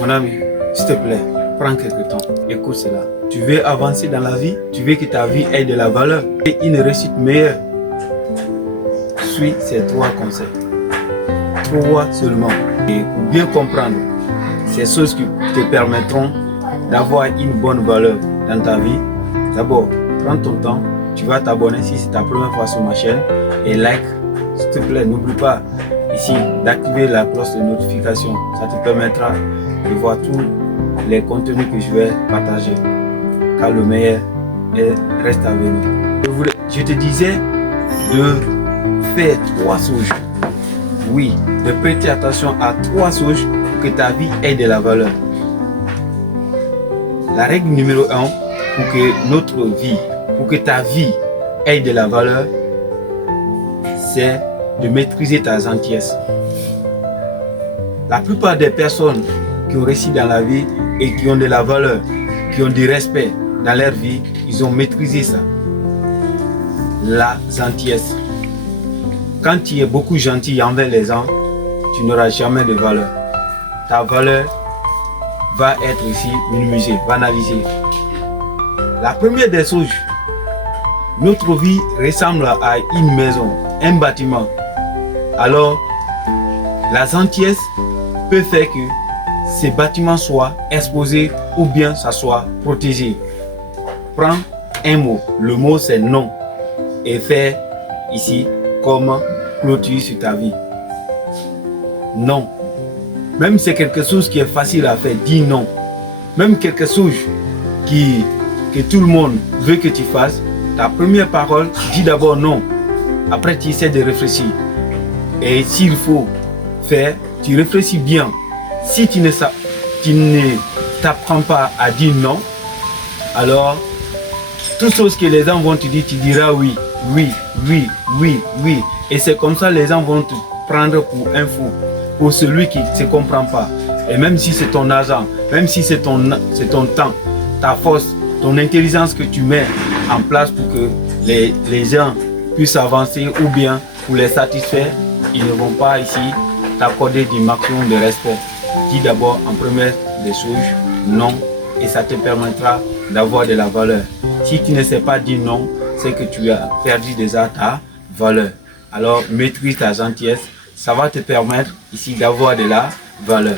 Mon ami, s'il te plaît, prends quelque temps, écoute cela. Tu veux avancer dans la vie, tu veux que ta vie ait de la valeur et une réussite meilleure. Suis ces 3 conseils. 3 seulement. Et pour bien comprendre ces choses qui te permettront d'avoir une bonne valeur dans ta vie, d'abord, prends ton temps, tu vas t'abonner si c'est ta première fois sur ma chaîne et like, s'il te plaît, n'oublie pas ici d'activer la cloche de notification, ça te permettra de voir tous les contenus que je vais partager, car le meilleur reste à venir. Je te disais de faire 3 choses, oui, de prêter attention à 3 choses pour que ta vie ait de la valeur. La règle numéro 1 pour que notre vie, pour que ta vie ait de la valeur, c'est de maîtriser ta gentillesse. La plupart des personnes qui ont réussi dans la vie et qui ont de la valeur, qui ont du respect dans leur vie, ils ont maîtrisé ça. La gentillesse. Quand tu es beaucoup gentil envers les gens, tu n'auras jamais de valeur. Ta valeur va être ici minimisée, banalisée. La première des choses, notre vie ressemble à une maison, un bâtiment. Alors, la gentillesse peut faire que ces bâtiments soient exposés ou bien ça soit protégé. Prends un mot, le mot c'est non, et fais ici comme clôture sur ta vie. Non. Même si c'est quelque chose qui est facile à faire, dis non. Même quelque chose que tout le monde veut que tu fasses, ta première parole, dis d'abord non. Après, tu essaies de réfléchir. Et s'il faut faire, tu réfléchis bien. Si tu ne t'apprends pas à dire non, alors, toutes choses que les gens vont te dire, tu diras oui, oui, oui, oui, oui. Et c'est comme ça les gens vont te prendre pour un fou, pour celui qui ne se comprend pas. Et même si c'est ton argent, même si c'est ton temps, ta force, ton intelligence que tu mets en place pour que les gens puissent avancer ou bien pour les satisfaire, ils ne vont pas ici t'accorder du maximum de respect. Dis d'abord en première des choses non et ça te permettra d'avoir de la valeur. Si tu ne sais pas dire non, c'est que tu as perdu déjà ta valeur. Alors maîtrise ta gentillesse, ça va te permettre ici d'avoir de la valeur.